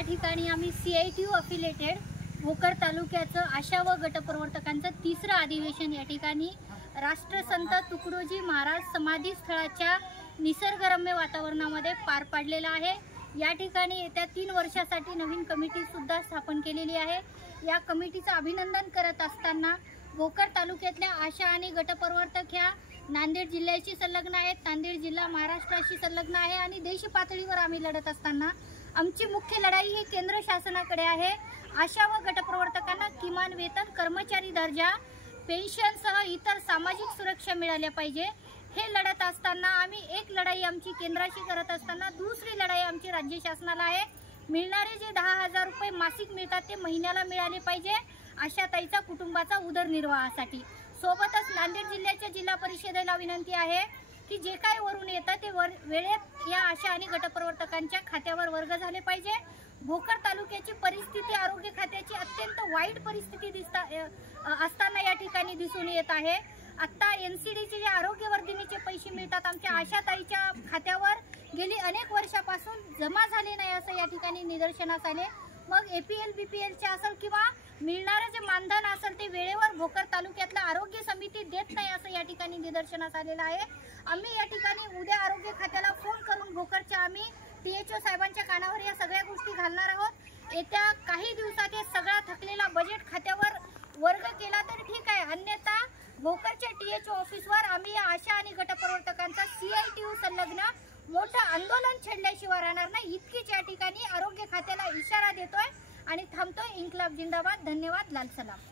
या ठिकाणी आम्ही CITU अफिलिएटेड भोकर तालुक्याचं आशा व गटप्रवर्तकांचं तिसरं अधिवेशन या ठिकाणी राष्ट्रसंत तुकडोजी महाराज समाधी स्थळाच्या निसर्गरम्य वातावरणामध्ये पार पाडलेला आहे। या ठिकाणी येत्या 3 वर्षासाठी नवीन कमिटी सुद्धा स्थापन केलेली आहे। या कमिटीचं अभिनंदन करत असताना भोकर तालुक्यातल्या आशा आणि गटप्रवर्तक ह्या नांदेड जिल्ह्याशी संलग्न आहेत। नांदेड जिल्हा महाराष्ट्राशी संलग्न आहे आणि देश पातळीवर आम्ही लढत असताना आमची मुख्य लढाई ही केंद्र शासनाकडे आहे। आशा व गटप्रवर्तकांना किमान वेतन, कर्मचारी दर्जा, पेन्शनसह इतर सामाजिक सुरक्षा मिळाल्या पाहिजे। हे लढत असताना आम्ही एक लढाई आमची केंद्राशी करत असताना दुसरी लढाई आमची राज्य शासनाला आहे। मिळणारे जे 10,000 रुपये मासिक मिळतात ते महिन्याला मिळाले पाहिजे आशाताईचा कुटुंबाचा उदरनिर्वाहासाठी। सोबतच नांदेड जिल्ह्याच्या जिल्हा परिषदेला विनंती आहे की जे काही वरून येतं ते वेळेत या आशा आणि गटप्रवर्तकांच्या खात्यावर वर्ग झाले पाहिजे। भोकर तालुक्याची परिस्थिती आरोग्य खात्याची अत्यंत वाईट परिस्थिती असताना या ठिकाणी दिसून येत आहे। आता NCDचे जे आरोग्यवर्धिनीचे पैसे मिळतात आमच्या आशाताईच्या खात्यावर गेली अनेक वर्षापासून जमा झाले नाही असं या ठिकाणी निदर्शनास आले। मग APL BPLचे असेल किंवा मिळणारे जे मानधन असेल ते वेळेवर भोकर तालुक्यातल्या आरोग्य समिती देत नाही असं या ठिकाणी निदर्शनास आलेलं आहे। आम्ही या ठिकाणी उद्या आरोग्य खात्याला फोन करून भोकरच्या आम्ही THO साहेबांच्या कानावर या सगळ्या गोष्टी घालणार आहोत। येत्या काही दिवसात हे सगळा थकलेला बजेट खात्यावर वर्ग केला तर ठीक आहे, अन्यथा भोकरच्या THO ऑफिसवर आम्ही या आशा आणि गटप्रवर्तकांचा CITU संलग्न मोठं आंदोलन छेडल्याशिवाय राहणार नाही, इतकीच या ठिकाणी आरोग्य खात्याला इशारा देतोय आणि थांबतोय। इन्कलाब जिंदाबाद। धन्यवाद। लाल सलाम।